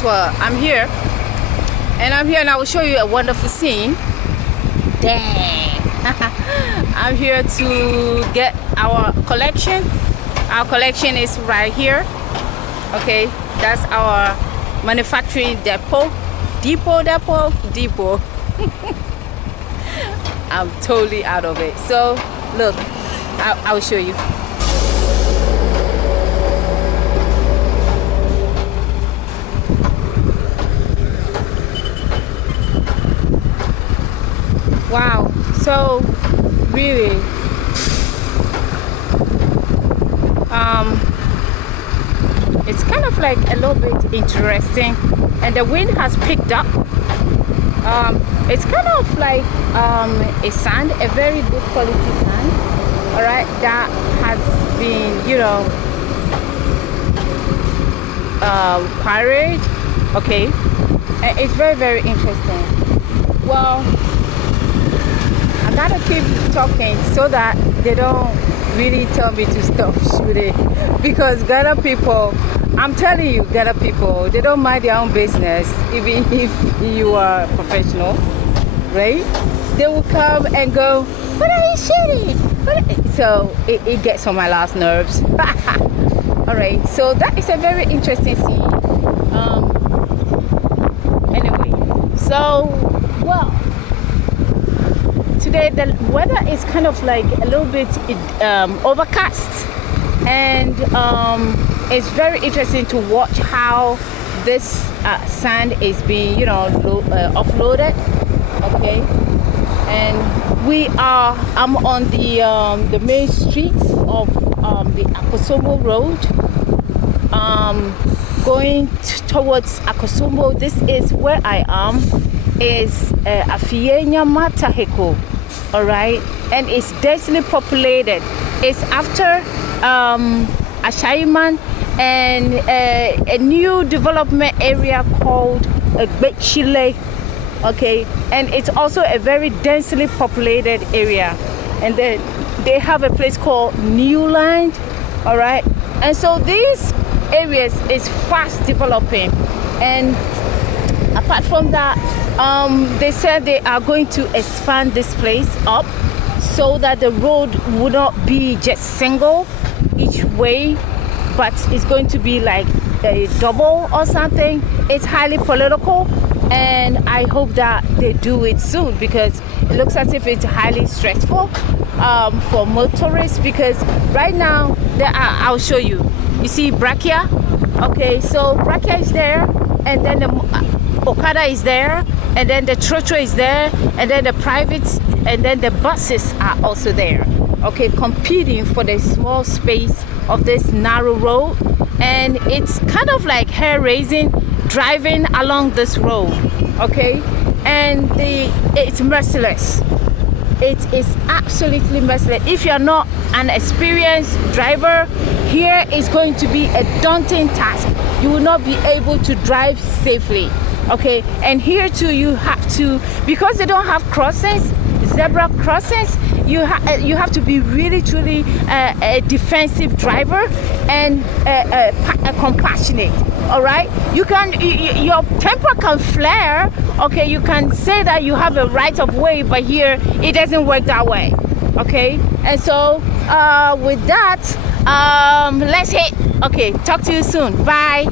guess what? I'm here. And I'm here and I will show you a wonderful scene. Dang. I'm here to get our collection. Our collection is right here. Okay, that's our manufacturing depot. Depot. I'm totally out of it. So look, I'll show you. Wow, so really it's kind of like a little bit interesting, and the wind has picked up. It's kind of like a sand, a very good quality sand, all right, that has been, you know, quarried. Okay, it's very, very interesting. Well, I gotta keep talking so that they don't really tell me to stop shooting, because Ghana people, I'm telling you, Ghana people, they don't mind their own business. Even if you are professional, right? They will come and go, what are you shooting? So it gets on my last nerves. All right, so that is a very interesting scene. Anyway, so, well, today the weather is kind of like a little bit overcast, and it's very interesting to watch how this sand is being, you know, offloaded. Okay, and I'm on the main street of the Akosombo Road, going towards Akosombo. This is where I am, is Afienya Mataheko. All right, and it's densely populated. It's after Ashaiman and a new development area called Bechile. Okay, and it's also a very densely populated area, and then they have a place called Newland. All right, and so these areas is fast developing, and apart from that, they said they are going to expand this place up so that the road would not be just single each way, but it's going to be like a double or something. It's highly political, and I hope that they do it soon, because it looks as if it's highly stressful for motorists, because right now I'll show you. You see Brakia? Okay, so Brakia is there, and then the Okada is there, and then the Trotro is there, and then the privates, and then the buses are also there. Okay, competing for the small space of this narrow road, and it's kind of like hair-raising driving along this road. Okay, and it's merciless. It is absolutely merciless. If you're not an experienced driver, here is going to be a daunting task. You will not be able to drive safely. Okay, and here too you have to, because they don't have crossings, zebra crossings, you have to be really truly a defensive driver and a compassionate. All right, your temper can flare. Okay, you can say that you have a right of way, but here it doesn't work that way. Okay, and so with that, let's hit. Okay, talk to you soon. Bye.